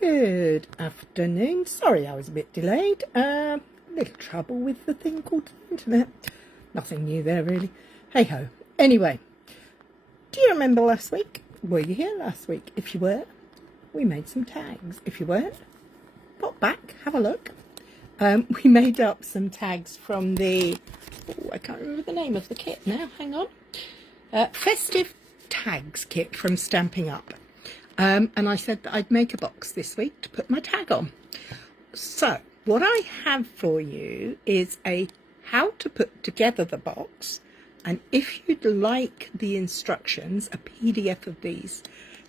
Good afternoon. Sorry I was a bit delayed. Little trouble with the thing called the internet. Nothing new there really. Hey ho. Anyway, do you remember last week? Were you here last week? If you were, we made some tags. If you weren't, pop back, have a look. We made up some tags from the, I can't remember the name of the kit now, hang on. Festive Tags kit from Stampin' Up. And I said that I'd make a box this week to put my tag on. So what I have for you is a how to put together the box. And if you'd like the instructions, a PDF of these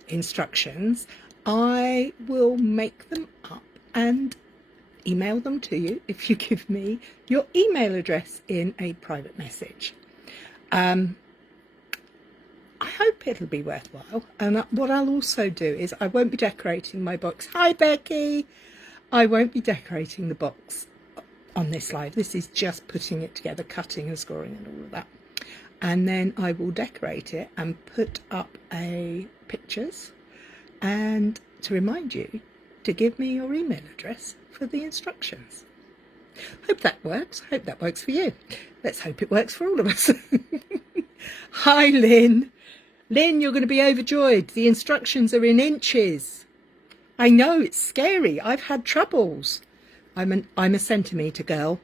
instructions, I will make them up and email them to you if you give me your email address in a private message. I hope it'll be worthwhile. And what I'll also do is I won't be decorating my box. Hi, Becky. I won't be decorating the box on this live. This is just putting it together, cutting and scoring and all of that. And then I will decorate it and put up pictures and to remind you to give me your email address for the instructions. Hope that works. Hope that works for you. Let's hope it works for all of us. Hi, Lynn. Lynn, you're going to be overjoyed. The instructions are in inches. I know, it's scary. I've had troubles. I'm a centimetre girl,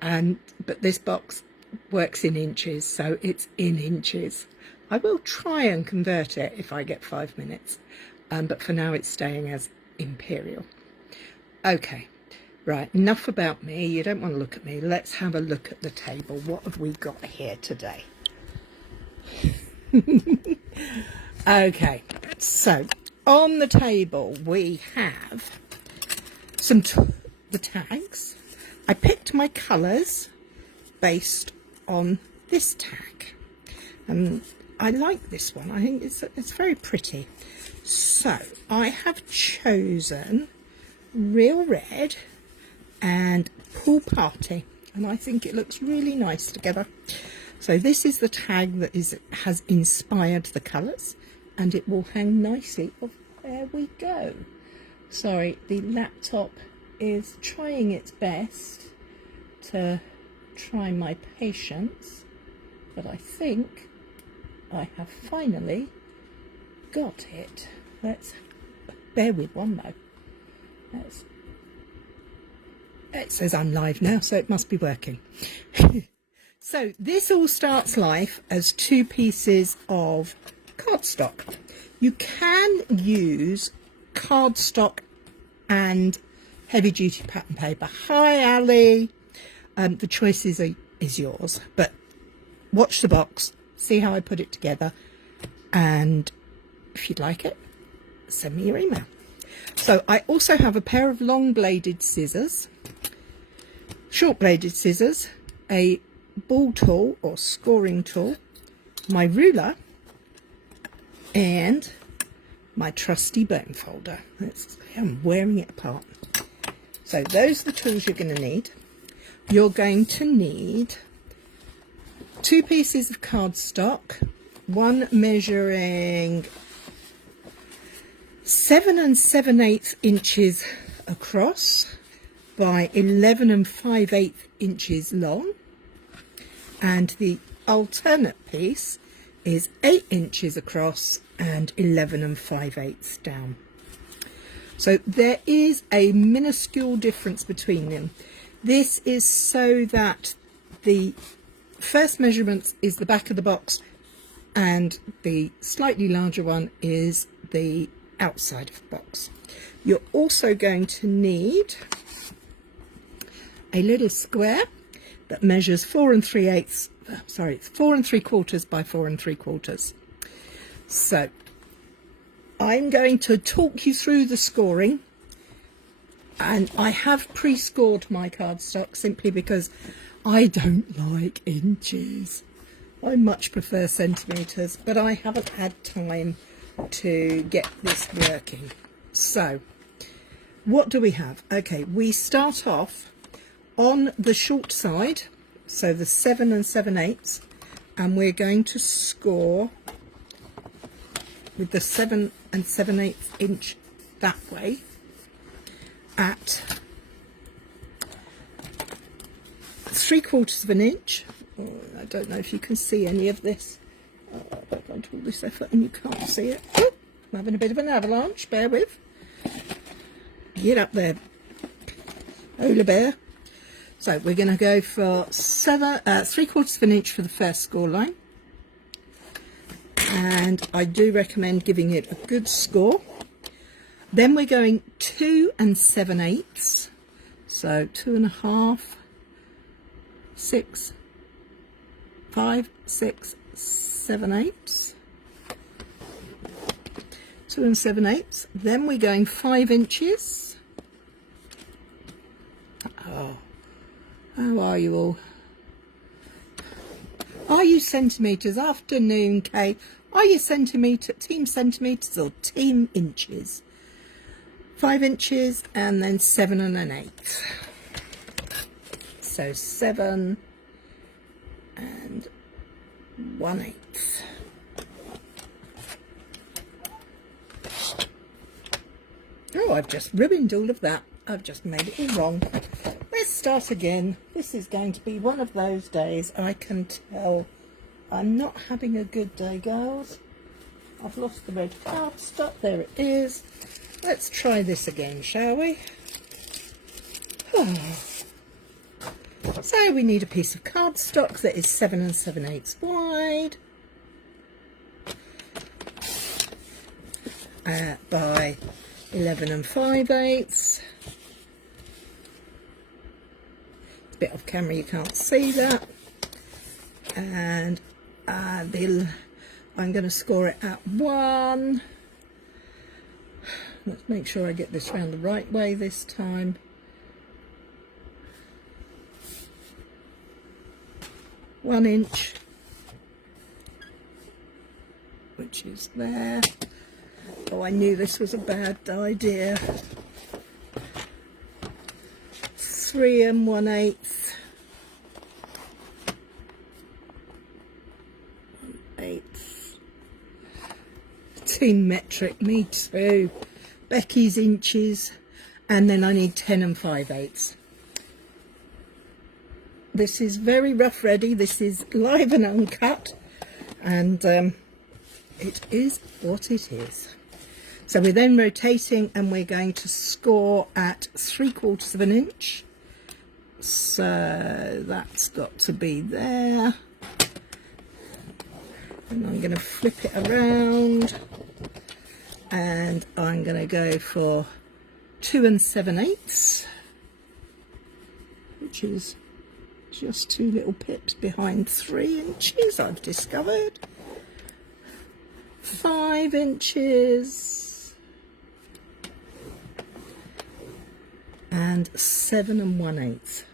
but this box works in inches, so it's in inches. I will try and convert it if I get 5 minutes, but for now it's staying as imperial. Okay, right, enough about me. You don't want to look at me. Let's have a look at the table. What have we got here today? Okay, so on the table we have the tags. I picked my colours based on this tag, and I like this one. I think it's very pretty. So I have chosen Real Red and Pool Party, and I think it looks really nice together. So this is the tag that has inspired the colours, and it will hang nicely. Oh, there we go. Sorry, the laptop is trying its best to try my patience, but I think I have finally got it. Let's bear with one though. It says I'm live now, so it must be working. So this all starts life as 2 pieces of cardstock. You can use cardstock and heavy duty pattern paper. Hi, Ali. The choice is yours, but watch the box, see how I put it together, and if you'd like it, send me your email. So I also have a pair of long bladed scissors, short bladed scissors, a ball tool or scoring tool, my ruler, and my trusty bone folder. I'm wearing it apart. So those are the tools you're going to need. You're going to need 2 pieces of cardstock, one measuring 7 7/8 inches across by 11 5/8 inches long, and the alternate piece is 8 inches across and 11 5/8 down. So there is a minuscule difference between them. This is so that the first measurement is the back of the box and the slightly larger one is the outside of the box. You're also going to need a little square that measures 4 3/8, sorry, it's 4 3/4 by 4 3/4. So I'm going to talk you through the scoring, and I have pre-scored my cardstock simply because I don't like inches. I much prefer centimetres, but I haven't had time to get this working. So what do we have? Okay, we start off on the short side, so the 7 7/8, and we're going to score with the 7 7/8 inch that way, at 3/4 of an inch. Oh, I don't know if you can see any of this. I've gone to all this effort and you can't see it. Oh, I'm having a bit of an avalanche, bear with. Get up there, Ola Bear. So we're going to go for 3/4 of an inch for the first score line. And I do recommend giving it a good score. Then we're going 2 7/8. So 2 1/2, 6, 5, 6, 7/8. 2 7/8. Then we're going 5 inches. Oh, how are you all? Are you centimetres? Afternoon, Kay. Are you team centimetres or team inches? 5 inches and then 7 1/8. So 7 1/8. Oh, I've just ruined all of that. I've just made it all wrong. Let's start again. This is going to be one of those days. I can tell I'm not having a good day, girls. I've lost the red cardstock. There it is. Let's try this again, shall we? So we need a piece of cardstock that is 7 7/8 wide by 11 5/8. Bit off camera, you can't see that. And I'm going to score it at 1. Let's make sure I get this round the right way this time. One inch, which is there. Oh, I knew this was a bad idea. 3 1/8. 1/8. Team metric, me too. Becky's inches, and then I need 10 5/8. This is very rough ready. This is live and uncut, and it is what it is. So we're then rotating, and we're going to score at 3/4 of an inch. So that's got to be there. And I'm going to flip it around, and I'm going to go for 2 7/8, which is just 2 little pips behind 3 inches, I've discovered. 5 inches and 7 1/8.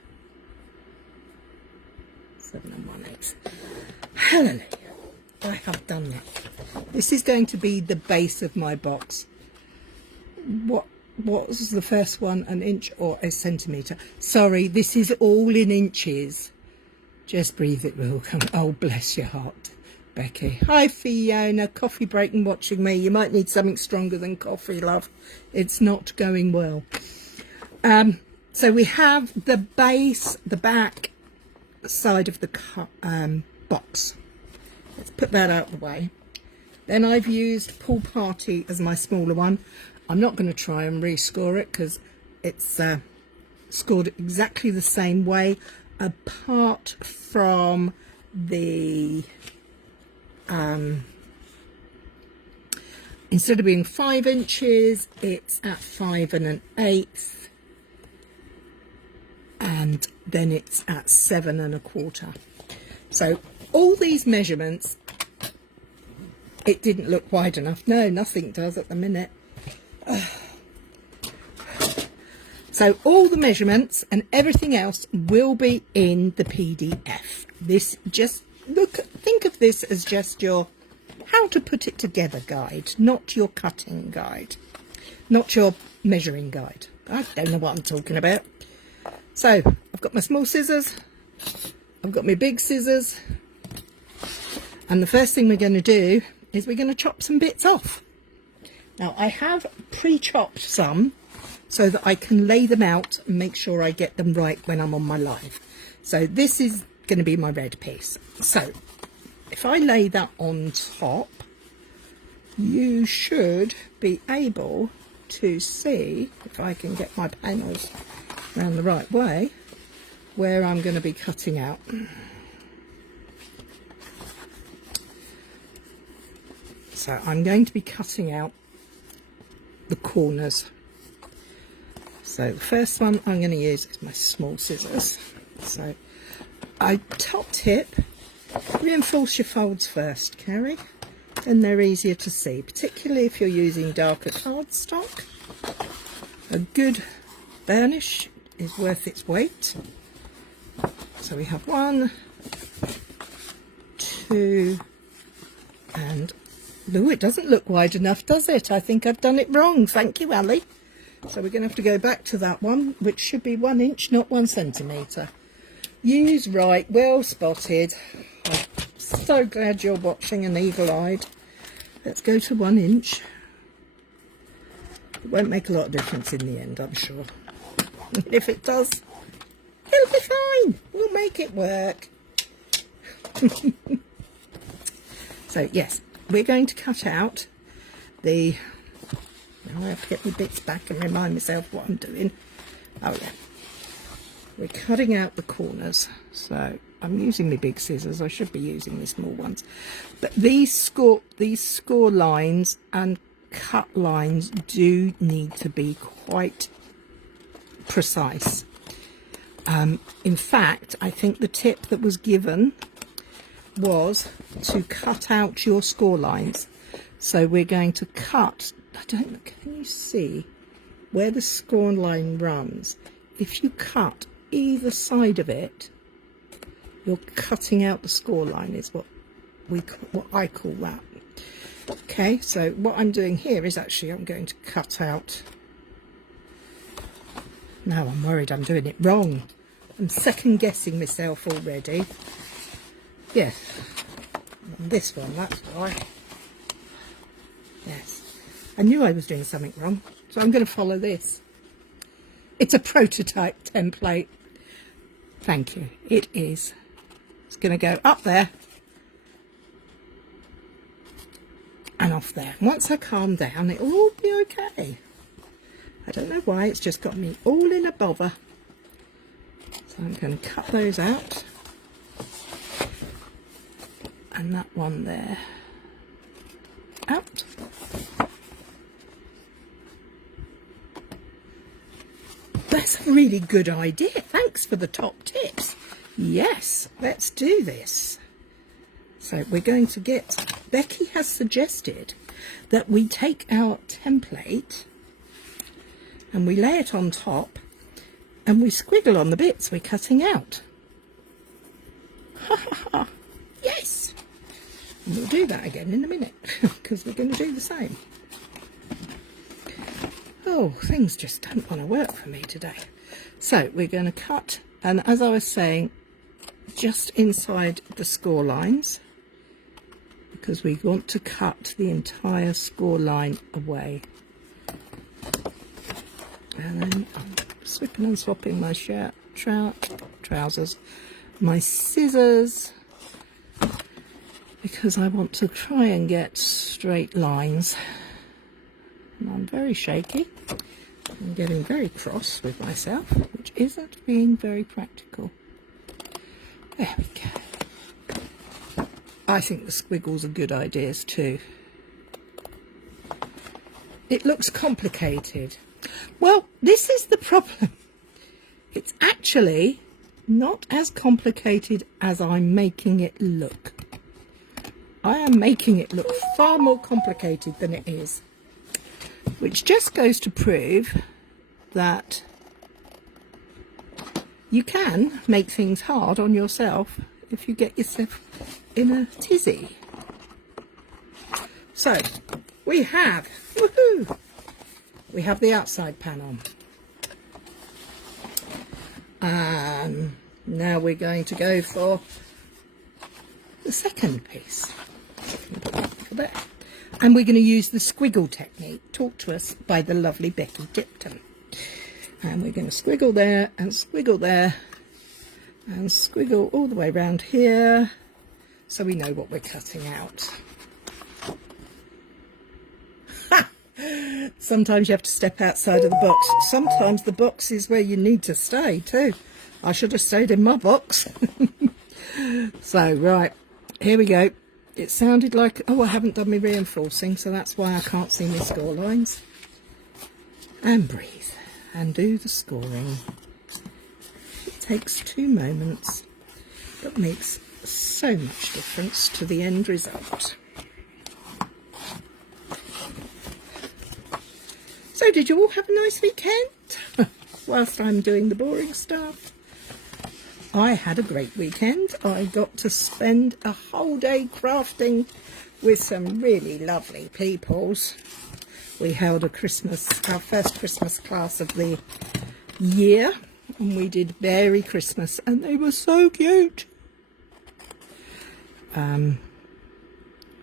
7 1/8. Hallelujah, I have done that. This is going to be the base of my box. What was the first one, an inch or a centimetre? Sorry, this is all in inches. Just breathe, it will come. Oh, bless your heart, Becky. Hi, Fiona. Coffee break and watching me. You might need something stronger than coffee, love. It's not going well. So we have the base, the back side of the box. Let's put that out of the way. Then I've used Pool Party as my smaller one. I'm not going to try and rescore it because it's scored exactly the same way, apart from the instead of being 5 inches, it's at 5 1/8, and then it's at 7 1/4. So all these measurements, it didn't look wide enough. No, nothing does at the minute. So all the measurements and everything else will be in the PDF. This just think of this as just your how to put it together guide, not your cutting guide, not your measuring guide. I don't know what I'm talking about. So I've got my small scissors, I've got my big scissors, and the first thing we're going to do is we're going to chop some bits off. Now I have pre-chopped some so that I can lay them out and make sure I get them right when I'm on my live. So this is going to be my red piece. So if I lay that on top, you should be able to see, if I can get my panels around the right way, where I'm going to be cutting out. So I'm going to be cutting out the corners. So the first one I'm going to use is my small scissors. So I top tip, reinforce your folds first, Carrie, and they're easier to see, particularly if you're using darker cardstock. A good burnish is worth its weight. So we have 1, 2, and ooh, it doesn't look wide enough, does it? I think I've done it wrong. Thank you, Ali. So we're going to have to go back to that one, which should be 1 inch, not 1 centimetre. Use right, well spotted. I'm so glad you're watching and eagle-eyed. Let's go to 1 inch. It won't make a lot of difference in the end, I'm sure. And if it does, it'll be fine. We'll make it work. So yes, we're going to cut out the... Now I have to get my bits back and remind myself what I'm doing. Oh yeah. We're cutting out the corners. So I'm using my big scissors. I should be using the small ones. But these score lines and cut lines do need to be quite precise. In fact, I think the tip that was given was to cut out your score lines. So we're going to cut, I don't know, can you see where the score line runs? If you cut either side of it, you're cutting out the score line, is what I call that. Okay, so what I'm doing here is actually I'm going to cut out. Now I'm worried I'm doing it wrong. I'm second guessing myself already. Yes, on this one, that's why. Yes, I knew I was doing something wrong, so I'm going to follow this. It's a prototype template. Thank you. It is. It's going to go up there and off there. Once I calm down, it'll all be okay. I don't know why, it's just got me all in a bother. So I'm going to cut those out. And that one there out. That's a really good idea. Thanks for the top tips. Yes, let's do this. So we're going to get, Becky has suggested that we take our template and we lay it on top and we squiggle on the bits we're cutting out. Ha ha ha. Yes. And we'll do that again in a minute because we're going to do the same. Oh, things just don't want to work for me today. So we're going to cut, and as I was saying, just inside the score lines, because we want to cut the entire score line away. And then I'm swapping and swapping my shirt, trousers, my scissors, because I want to try and get straight lines. And I'm very shaky. I'm getting very cross with myself, which isn't being very practical. There we go. I think the squiggles are good ideas too. It looks complicated. Well, this is the problem. It's actually not as complicated as I'm making it look. I am making it look far more complicated than it is. Which just goes to prove that you can make things hard on yourself if you get yourself in a tizzy. So we have, woohoo, we have the outside pan on. And now we're going to go for the second piece. Put that for there. And we're going to use the squiggle technique taught to us by the lovely Becky Tipton. And we're going to squiggle there and squiggle there and squiggle all the way around here so we know what we're cutting out. Sometimes you have to step outside of the box. Sometimes the box is where you need to stay too. I should have stayed in my box. So, right, here we go. It sounded like, oh, I haven't done my reinforcing, so that's why I can't see my score lines. And breathe and do the scoring. It takes 2 moments, but makes so much difference to the end result. So did you all have a nice weekend? Whilst I'm doing the boring stuff. I had a great weekend. I got to spend a whole day crafting with some really lovely peoples. We held our first Christmas class of the year, and we did Merry Christmas, and they were so cute.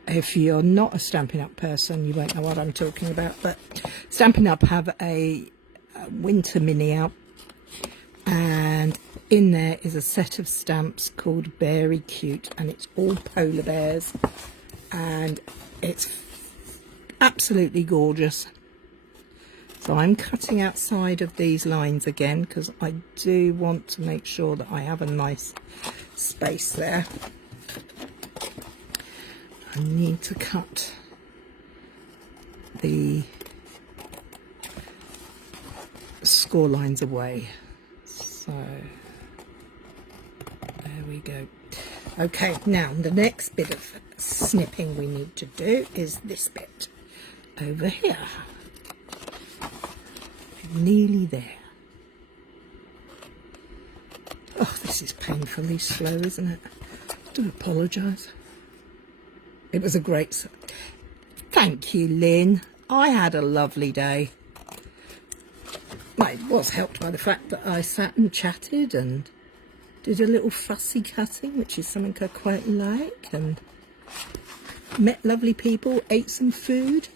If you're not a Stampin' Up person, you won't know what I'm talking about, but Stampin' Up have a winter mini out, and in there is a set of stamps called Very Cute, and it's all polar bears, and it's absolutely gorgeous. So I'm cutting outside of these lines again because I do want to make sure that I have a nice space there. I need to cut the score lines away. So there we go. Okay, now the next bit of snipping we need to do is this bit over here. Nearly there. Oh, this is painfully slow, isn't it? I do apologise. It was a great... Thank you, Lynn. I had a lovely day. I was helped by the fact that I sat and chatted and did a little fussy cutting, which is something I quite like, and met lovely people, ate some food.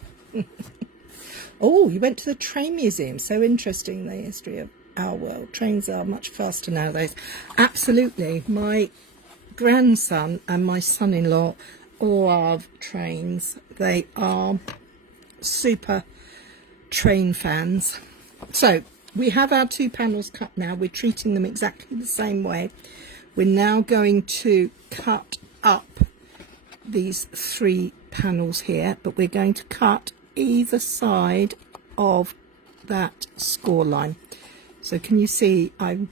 Oh, you went to the train museum. So interesting, the history of our world. Trains are much faster nowadays. Absolutely. My grandson and my son-in-law love trains. They are super train fans. So we have our 2 panels cut now. We're treating them exactly the same way. We're now going to cut up these 3 panels here, but we're going to cut either side of that score line. So can you see I'm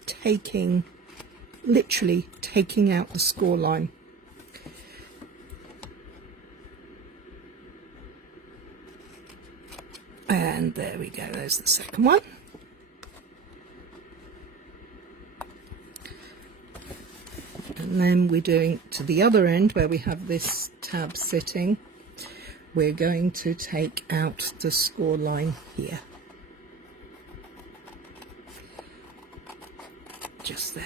literally taking out the score line. And there we go, there's the second one. And then we're doing to the other end where we have this tab sitting. We're going to take out the score line here. Just there.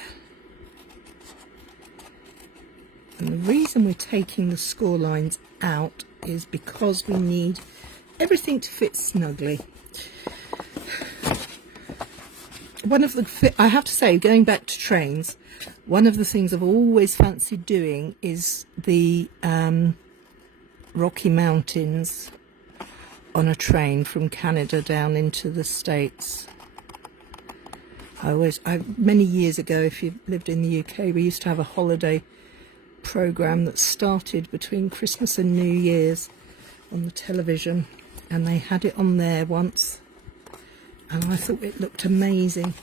And the reason we're taking the score lines out is because we need everything to fit snugly. I have to say, going back to trains, one of the things I've always fancied doing is the Rocky Mountains on a train from Canada down into the States. Many years ago, if you lived in the UK, we used to have a holiday program that started between Christmas and New Year's on the television, and they had it on there once, and I thought it looked amazing.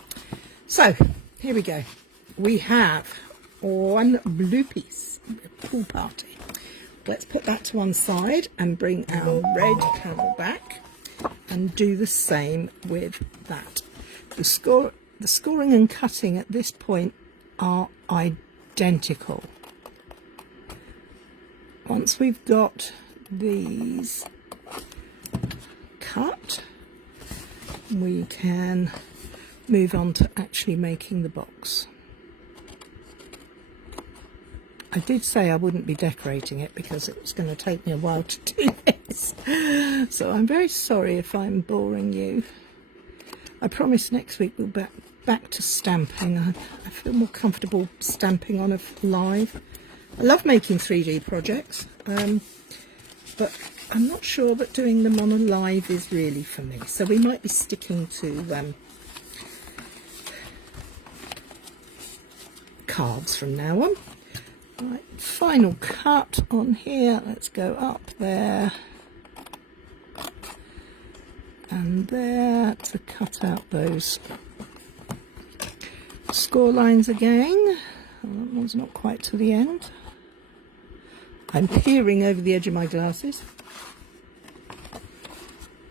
So here we go. We have one blue piece, a pool party. Let's put that to one side and bring our red panel back and do the same with that. The scoring and cutting at this point are identical. Once we've got these cut, we can move on to actually making the box. I did say I wouldn't be decorating it because it was going to take me a while to do this. So I'm very sorry if I'm boring you. I promise next week we'll be back to stamping. I feel more comfortable stamping on a live. I love making 3D projects, but I'm not sure that doing them on a live is really for me. So we might be sticking to cards from now on. Right, final cut on here. Let's go up there and there to cut out those score lines again. That one's not quite to the end. I'm peering over the edge of my glasses.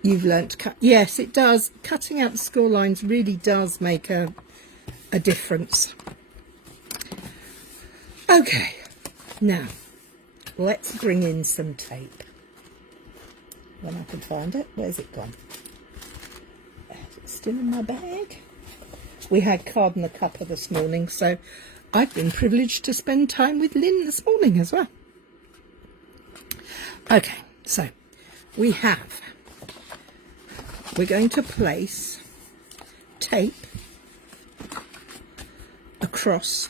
You've learnt to cut. Yes, it does. Cutting out the score lines really does make a difference. Okay, now let's bring in some tape. When I can find it. Where's it gone? Is it still in my bag? We had card and the cuppa this morning, so I've been privileged to spend time with Lynn this morning as well. Okay, so we're going to place tape across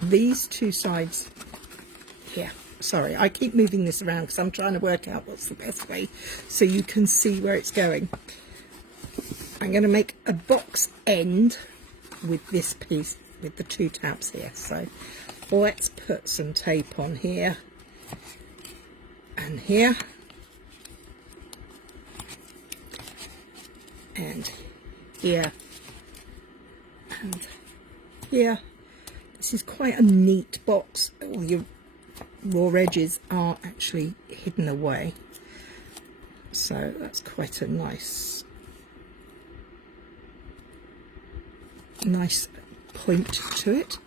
these two sides here. Sorry, I keep moving this around because I'm trying to work out what's the best way so you can see where it's going. I'm going to make a box end with this piece, with the two tabs here. So let's put some tape on here and here and here and here. This is quite a neat box. All your raw edges are actually hidden away, so that's quite a nice point to it.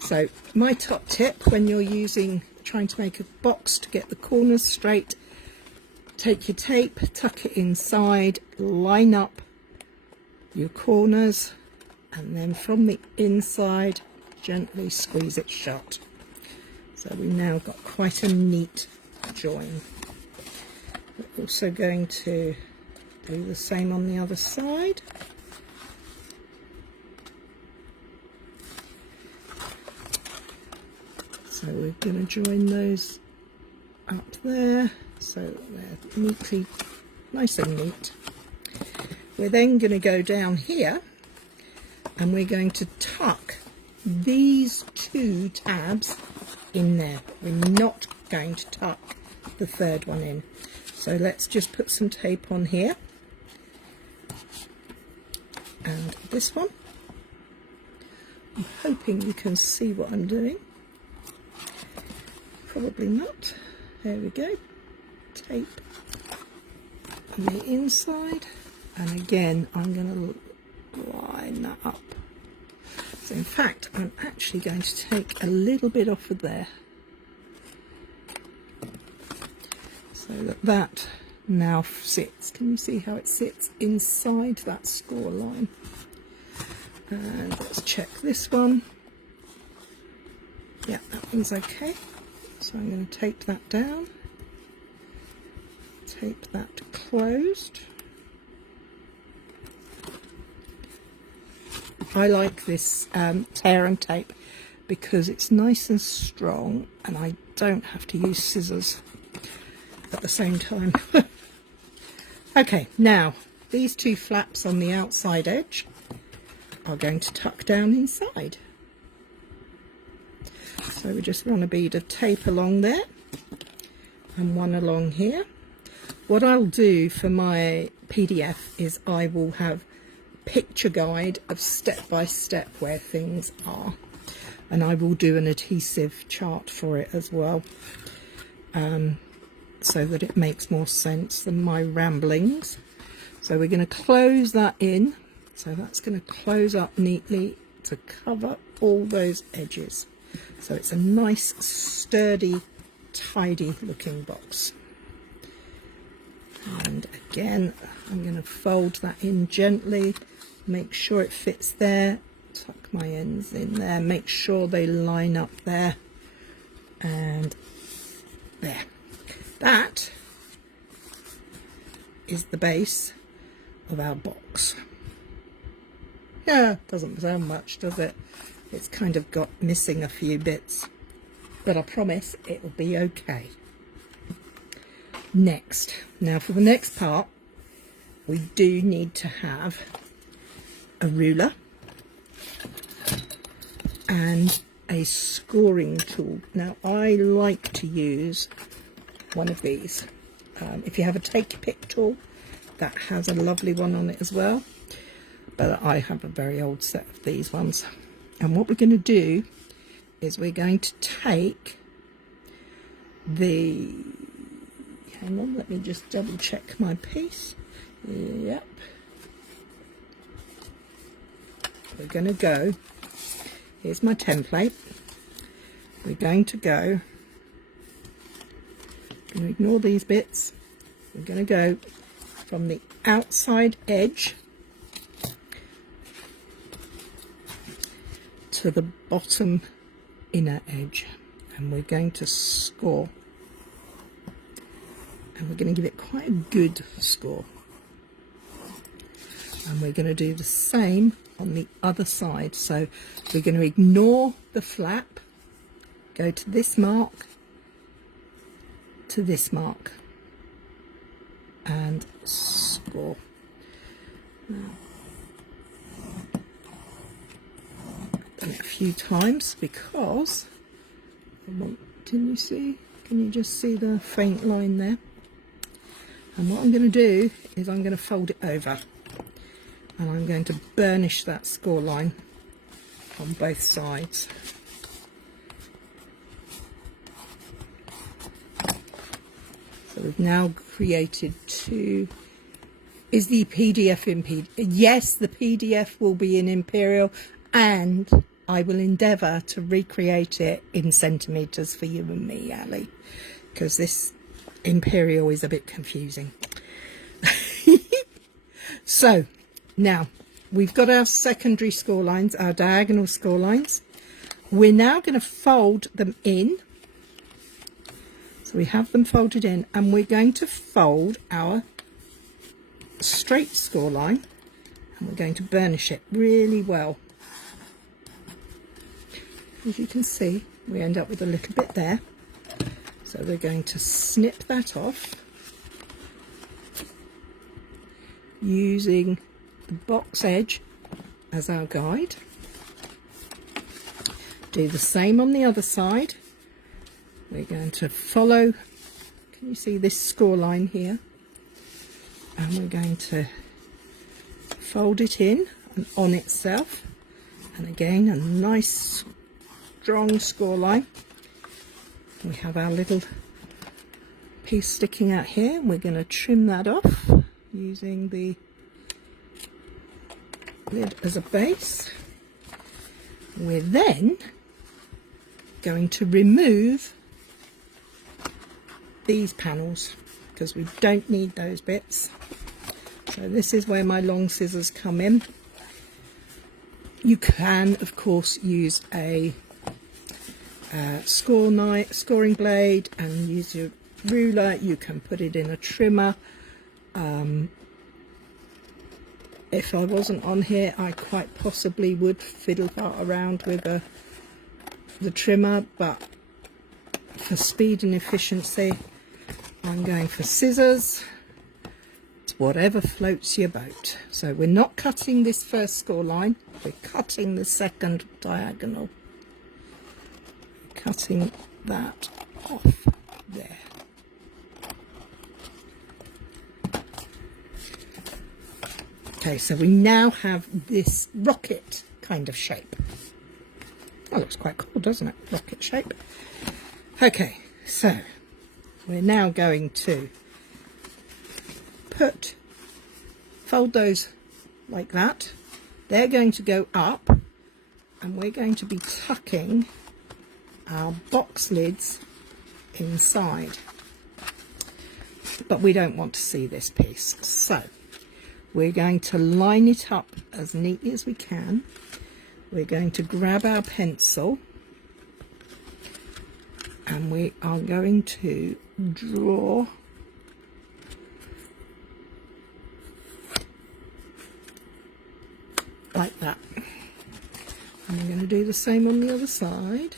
So my top tip when you're trying to make a box to get the corners straight, take your tape, tuck it inside, line up your corners, and then from the inside gently squeeze it shut. So we've now got quite a neat join. We're also going to do the same on the other side. So we're going to join those up there, so they're neatly, nice and neat. We're then going to go down here and we're going to tuck these two tabs in there. We're not going to tuck the third one in. So let's just put some tape on here and this one. I'm hoping you can see what I'm doing. Probably not. There we go. Tape on the inside, and again I'm going to line that up. So in fact I'm actually going to take a little bit off of there so that now sits. Can you see how it sits inside that score line? And let's check this one. Yeah, that one's okay. So I'm going to tape that down, tape that closed. I like this tear and tape because it's nice and strong and I don't have to use scissors at the same time. Okay, now these two flaps on the outside edge are going to tuck down inside. So we just run a bead of tape along there and one along here. What I'll do for my PDF is I will have a picture guide of step by step where things are, and I will do an adhesive chart for it as well, so that it makes more sense than my ramblings. So we're going to close that in, so that's going to close up neatly to cover all those edges. So it's a nice, sturdy, tidy looking box. And again, I'm going to fold that in gently, make sure it fits there, tuck my ends in there, make sure they line up there, and there. That is the base of our box. Yeah, doesn't sound much, does it? It's kind of got missing a few bits, but I promise it will be okay. Next, now for the next part, we do need to have a ruler and a scoring tool. Now I like to use one of these. If you have a take pick tool, that has a lovely one on it as well, but I have a very old set of these ones. And what we're going to do is we're going to take the, hang on, let me just double check my piece. Yep, we're going to go, here's my template, we're going to go, I'm going to ignore these bits, we're going to go from the outside edge to the bottom inner edge, and we're going to score, and we're going to give it quite a good score. And we're going to do the same on the other side. So we're going to ignore the flap, go to this mark, to this mark, and score. Now, I've done it a few times because can you see? Can you just see the faint line there? And what I'm going to do is I'm going to fold it over, and I'm going to burnish that score line on both sides. So we've now created two. Is the PDF in PDF? Yes, the PDF will be in Imperial, and I will endeavour to recreate it in centimetres for you and me, Ali, because this Imperial is a bit confusing. So now we've got our secondary score lines, our diagonal score lines. We're now going to fold them in. So we have them folded in, and we're going to fold our straight score line, and we're going to burnish it really well. As you can see, we end up with a little bit there. So we're going to snip that off using the box edge as our guide. Do the same on the other side. We're going to follow, can you see this score line here? And we're going to fold it in and on itself. And again, a nice strong score line. We have our little piece sticking out here. We're going to trim that off using the lid as a base. We're then going to remove these panels because we don't need those bits. So this is where my long scissors come in. You can, of course, use a scoring blade and use your ruler. You can put it in a trimmer. If I wasn't on here, I quite possibly would fiddle around with the trimmer, but for speed and efficiency, I'm going for scissors. It's whatever floats your boat. So we're not cutting this first score line, we're cutting the second diagonal. Cutting that off there. Okay, so we now have this rocket kind of shape. That looks quite cool, doesn't it? Rocket shape. Okay, so we're now going to fold those like that. They're going to go up, and we're going to be tucking our box lids inside, but we don't want to see this piece, so we're going to line it up as neatly as we can. We're going to grab our pencil and we are going to draw like that. And we're going to do the same on the other side,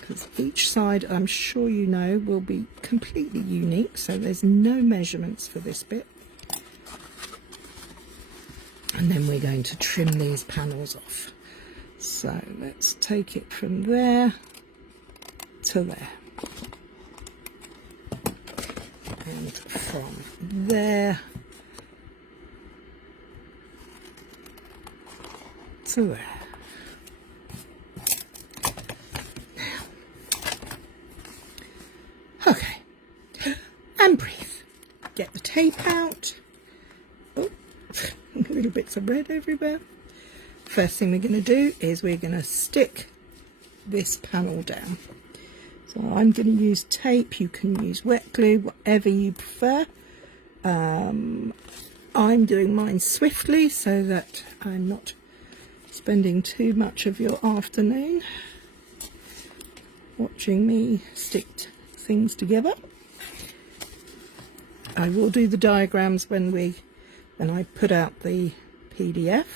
because each side, I'm sure you know, will be completely unique, so there's no measurements for this bit. And then we're going to trim these panels off. So let's take it from there to there. And from there to there. Okay, and breathe. Get the tape out. Oh, little bits of red everywhere. First thing we're going to do is we're going to stick this panel down. So I'm going to use tape. You can use wet glue, whatever you prefer. I'm doing mine swiftly so that I'm not spending too much of your afternoon watching me stick things together. I will do the diagrams when I put out the PDF.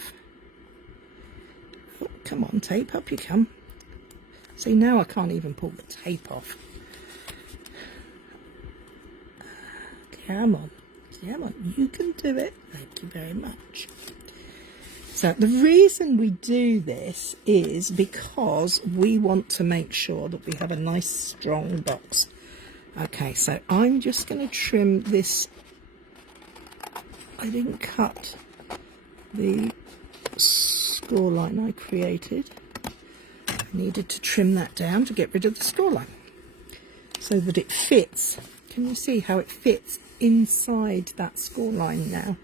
Oh, come on, tape, up you come. See, now I can't even pull the tape off. Come on, you can do it. Thank you very much. So the reason we do this is because we want to make sure that we have a nice strong box. Okay, so I'm just going to trim this. I didn't cut the score line I created. I needed to trim that down to get rid of the score line so that it fits. Can you see how it fits inside that score line now?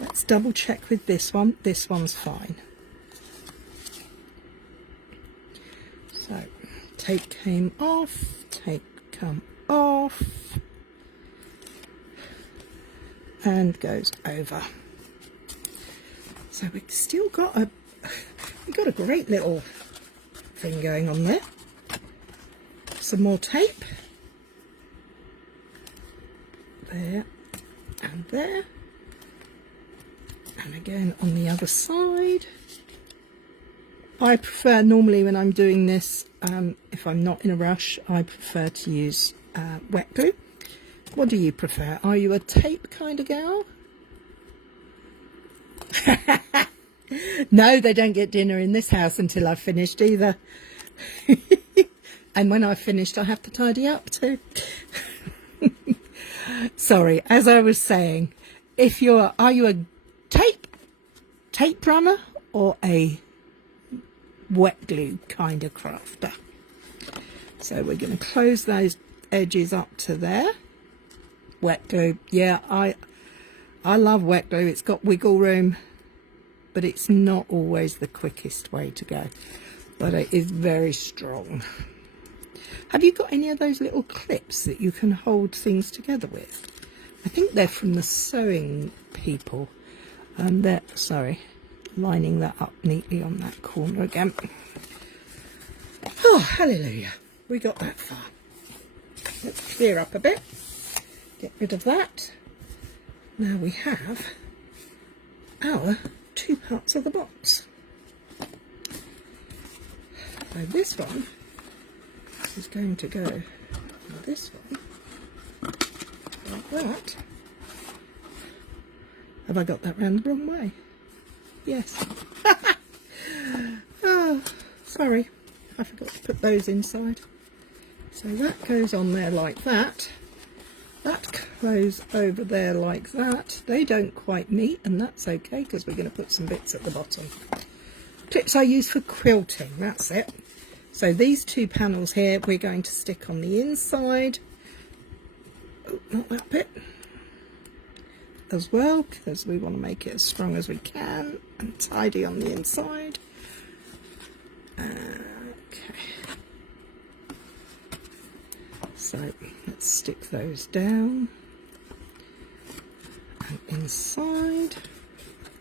Let's double check with this one. This one's fine. So tape came off, tape come off, and goes over. So we've still got a great little thing going on there. Some more tape. There and there. And again on the other side. I prefer, normally when I'm doing this, if I'm not in a rush, I prefer to use wet glue. What do you prefer? Are you a tape kind of gal? No, they don't get dinner in this house until I've finished either. And when I've finished, I have to tidy up too. Sorry, as I was saying, are you a tape runner or a wet glue kind of crafter? So we're going to close those edges up to there. Wet glue, yeah, I love wet glue. It's got wiggle room, but it's not always the quickest way to go, but it is very strong. Have you got any of those little clips that you can hold things together with? I think they're from the sewing people. They're, sorry, lining that up neatly on that corner again. Oh, hallelujah. We got that far. Let's clear up a bit. Get rid of that. Now we have our two parts of the box. So this one is going to go on this one like that. Have I got that round the wrong way? Yes. Oh, sorry, I forgot to put those inside. So that goes on there like that. That goes over there like that. They don't quite meet, and that's okay because we're going to put some bits at the bottom. Clips I use for quilting, that's it. So these two panels here we're going to stick on the inside. Oh, not that bit. As well, because we want to make it as strong as we can and tidy on the inside. Okay. So let's stick those down. And inside,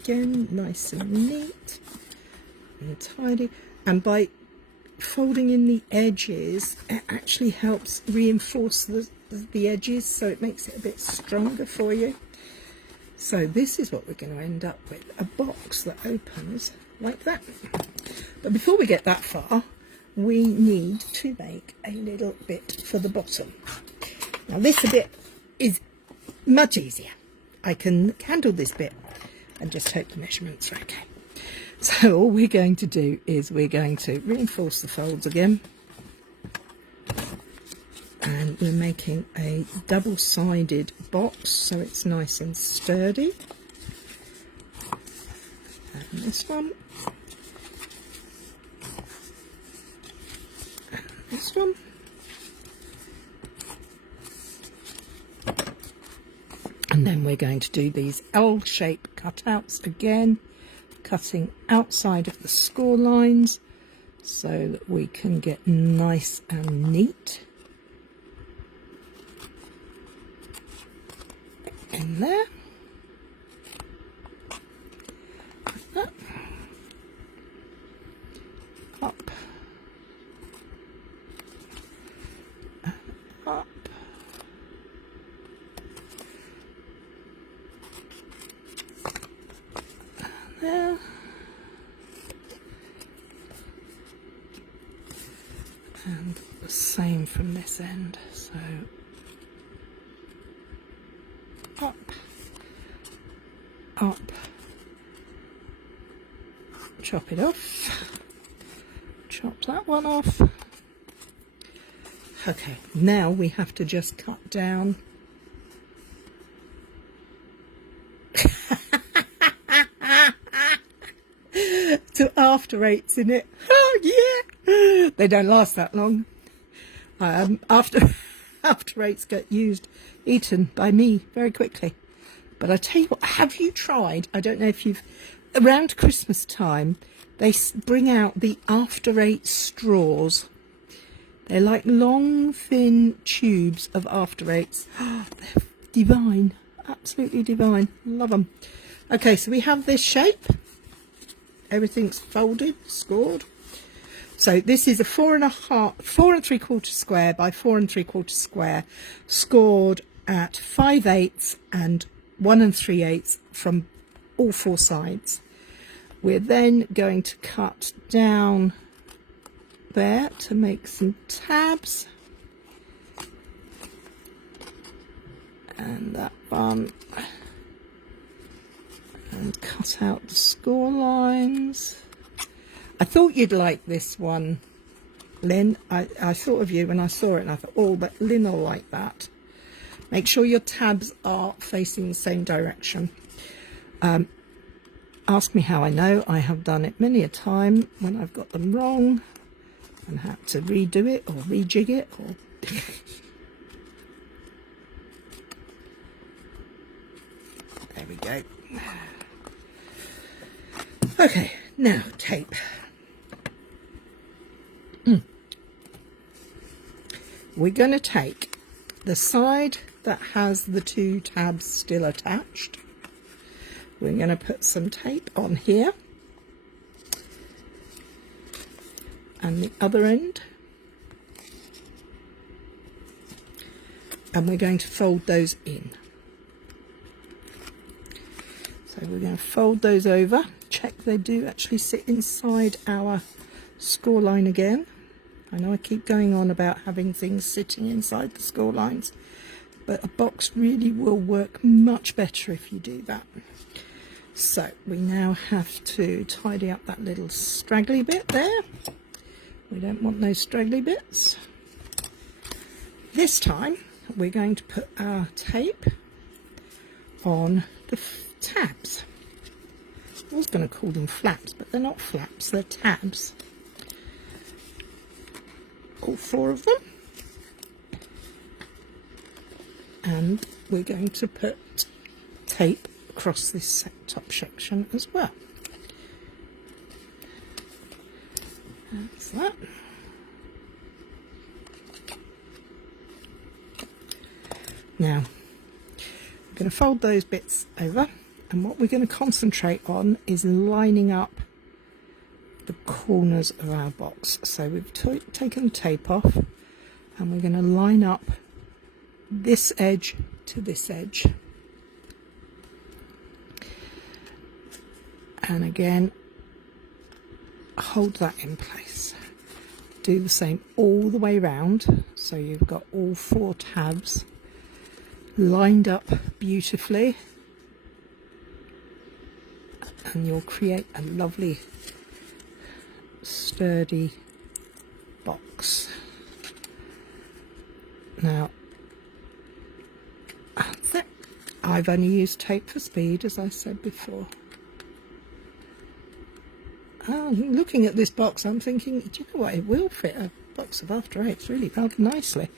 again, nice and neat and tidy. And by folding in the edges, it actually helps reinforce the edges, so it makes it a bit stronger for you. So this is what we're going to end up with, a box that opens like that. But before we get that far, we need to make a little bit for the bottom. Now this bit is much easier. I can handle this bit and just hope the measurements are okay. So all we're going to do is we're going to reinforce the folds again. And we're making a double-sided box so it's nice and sturdy. And this one. And this one. And then we're going to do these L-shape cutouts again, cutting outside of the score lines so that we can get nice and neat. In there. Like that. Up. And up. And there. And the same from this end. So up, up, chop it off, chop that one off. Okay, now we have to just cut down. To after eights in it. Oh yeah, they don't last that long. After eights get eaten by me very quickly. But I tell you what, have you tried? I don't know if you've, around Christmas time, they bring out the after eight straws. They're like long, thin tubes of after eights. Oh, they're divine, absolutely divine. Love them. Okay, so we have this shape. Everything's folded, scored. So this is a 4 3/4 square by 4 3/4 square, scored at 5/8 and 1 3/8 from all four sides. We're then going to cut down there to make some tabs. And that one. And cut out the score lines. I thought you'd like this one, Lynn. I thought of you when I saw it and I thought, oh, but Lynn will like that. Make sure your tabs are facing the same direction. Ask me how I know. I have done it many a time when I've got them wrong and had to redo it or rejig it. Or there we go. Okay, now tape. We're going to take the side that has the two tabs still attached. We're going to put some tape on here. And the other end. And we're going to fold those in. So we're going to fold those over. Check they do actually sit inside our score line again. I know I keep going on about having things sitting inside the score lines, but a box really will work much better if you do that. So we now have to tidy up that little straggly bit there. We don't want those straggly bits. This time we're going to put our tape on the tabs. I was going to call them flaps, but they're not flaps, they're tabs. All four of them. And we're going to put tape across this top section as well. That's that. Now, I'm going to fold those bits over, and what we're going to concentrate on is lining up the corners of our box. So we've taken the tape off, and we're going to line up this edge to this edge. And again, hold that in place. Do the same all the way round, so you've got all 4 tabs lined up beautifully, and you'll create a lovely sturdy box. Now that's it. I've only used tape for speed, as I said before. Looking at this box, I'm thinking, do you know what, it will fit a box of After Eights really rather nicely.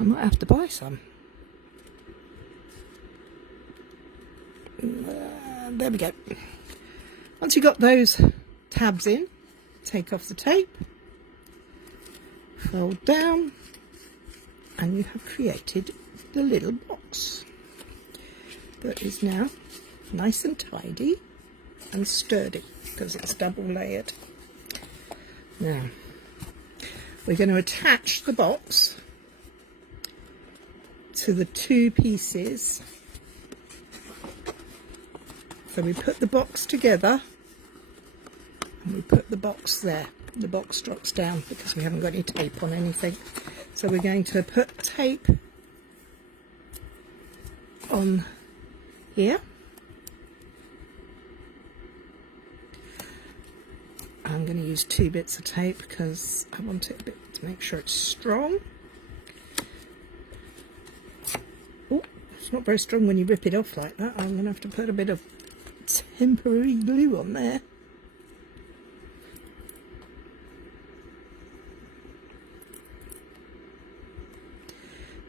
I might have to buy some. There we go. Once you've got those tabs in, take off the tape, fold down, and you have created the little box that is now nice and tidy and sturdy because it's double layered. Now we're going to attach the box to the 2 pieces. So we put the box together and we put the box there. The box drops down because we haven't got any tape on anything. So we're going to put tape on here. I'm going to use 2 bits of tape because I want it a bit to make sure it's strong. Oh, it's not very strong when you rip it off like that. I'm going to have to put a bit of temporary glue on there.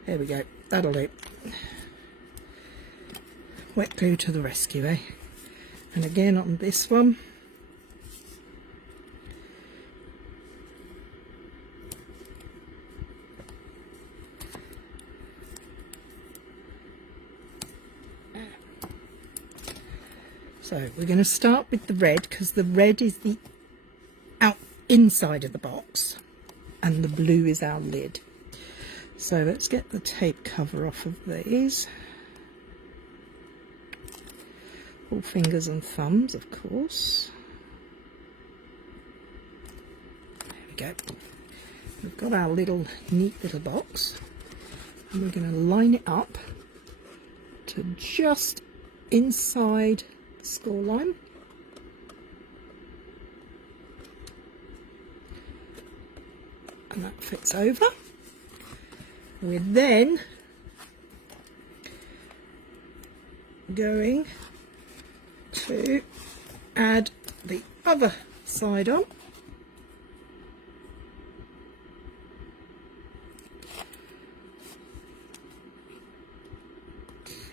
There we go, that'll do. Wet glue to the rescue, eh? And again on this one, so we're going to start with the red because the red is the inside of the box and the blue is our lid. So let's get the tape cover off of these. All fingers and thumbs, of course. There we go. We've got our little neat little box, and we're going to line it up to just inside the score line. And that fits over. We're then going to add the other side on.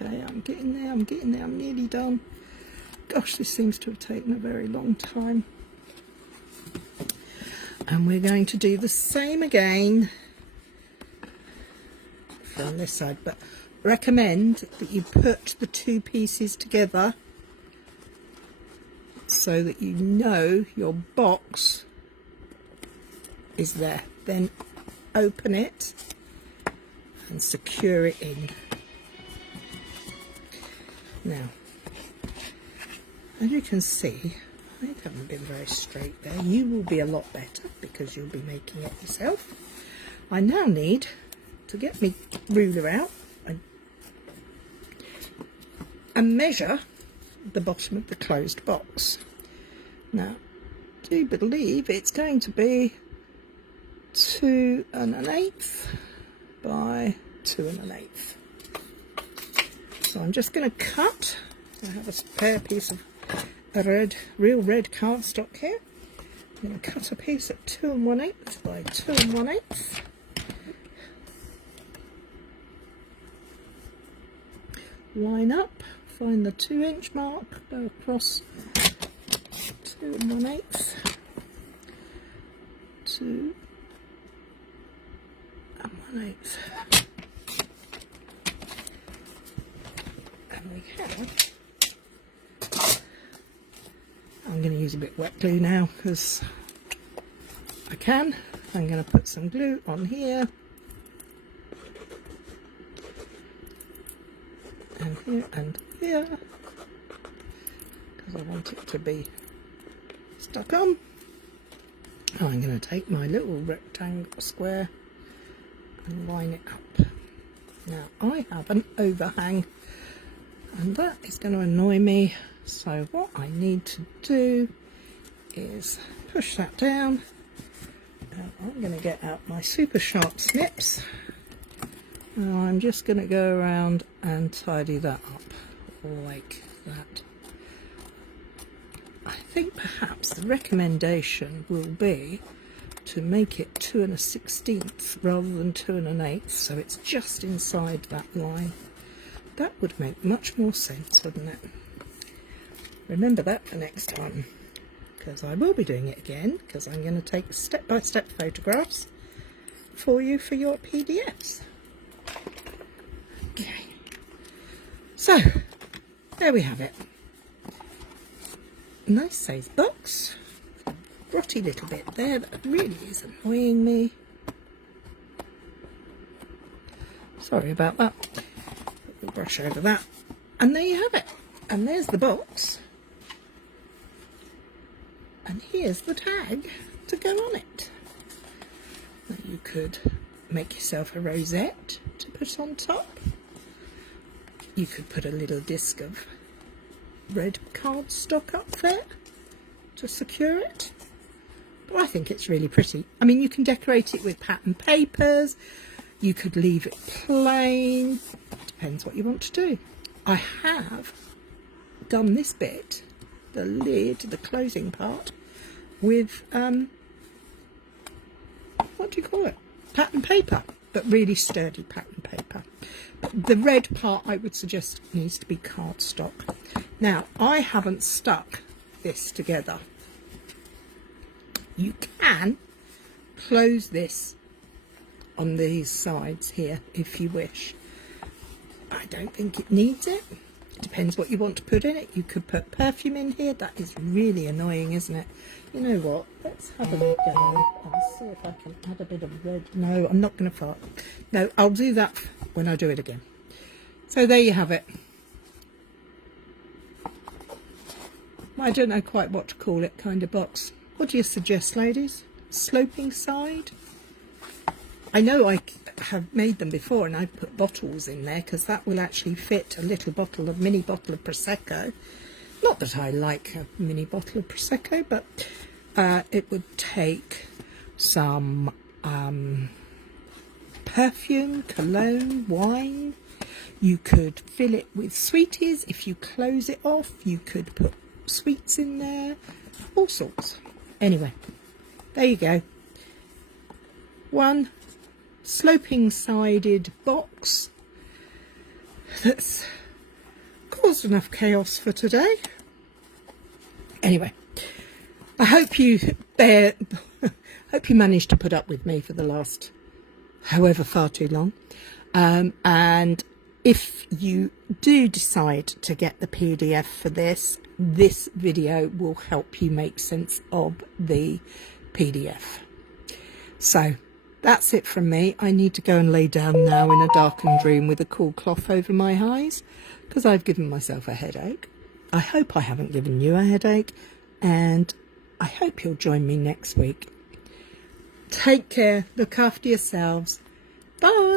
Okay, I'm getting there, I'm nearly done. Gosh, this seems to have taken a very long time. And we're going to do the same again on this side, but recommend that you put the 2 pieces together so that you know your box is there. Then open it and secure it in. Now, as you can see, I haven't been very straight there. You will be a lot better because you'll be making it yourself. I now need to get my ruler out and measure the bottom of the closed box. Now, I do believe it's going to be 2 1/8 by 2 1/8. So I'm just going to cut. I have a spare piece of real red cardstock here. I'm going to cut a piece at 2 1/8 by 2 1/8. Line up, find the 2-inch mark, go across 2 1/8, 2 1/8, and we have. I'm going to use a bit of wet glue now because I can. I'm going to put some glue on here. And here and here, because because I want it to be stuck on. I'm going to take my little rectangle square and line it up. Now I have an overhang and that is going to annoy me, so what I need to do is push that down, and I'm going to get out my super sharp snips and I'm just going to go around and tidy that up like that. I think perhaps the recommendation will be to make it 2 1/16 rather than 2 1/8, so it's just inside that line. That would make much more sense, wouldn't it? Remember that for next time, because I will be doing it again, because I'm going to take step-by-step photographs for you for your PDFs. Okay, so there we have it. Nice size box. Grotty little bit there that really is annoying me. Sorry about that. We'll brush over that. And there you have it. And there's the box. And here's the tag to go on it. Now you could make yourself a rosette to put on top. You could put a little disc of red cardstock up there to secure it. But I think it's really pretty. I mean, you can decorate it with pattern papers. You could leave it plain. Depends what you want to do. I have done this bit, the lid, the closing part, with, what do you call it? Pattern paper, but really sturdy pattern paper. But the red part I would suggest needs to be cardstock. Now, I haven't stuck this together. You can close this on these sides here if you wish. I don't think it needs it. It depends what you want to put in it. You could put perfume in here. That is really annoying, isn't it? You know what? Let's have a go. I'll see if I can add a bit of red. No, I'm not going to fart. No, I'll do that when I do it again. So there you have it. I don't know quite what to call it, kind of box. What do you suggest, ladies? Sloping side? I know I have made them before and I put bottles in there because that will actually fit a little bottle of mini bottle of Prosecco. Not that I like a mini bottle of Prosecco, but it would take some perfume, cologne, wine. You could fill it with sweeties. If you close it off, you could put sweets in there, all sorts. Anyway, there you go. One sloping sided box that's caused enough chaos for today. Anyway, I hope you managed to put up with me for the last however far too long. And if you do decide to get the PDF for this video will help you make sense of the PDF. So that's it from me. I need to go and lay down now in a darkened room with a cool cloth over my eyes because I've given myself a headache. I hope I haven't given you a headache, and I hope you'll join me next week. Take care. Look after yourselves. Bye.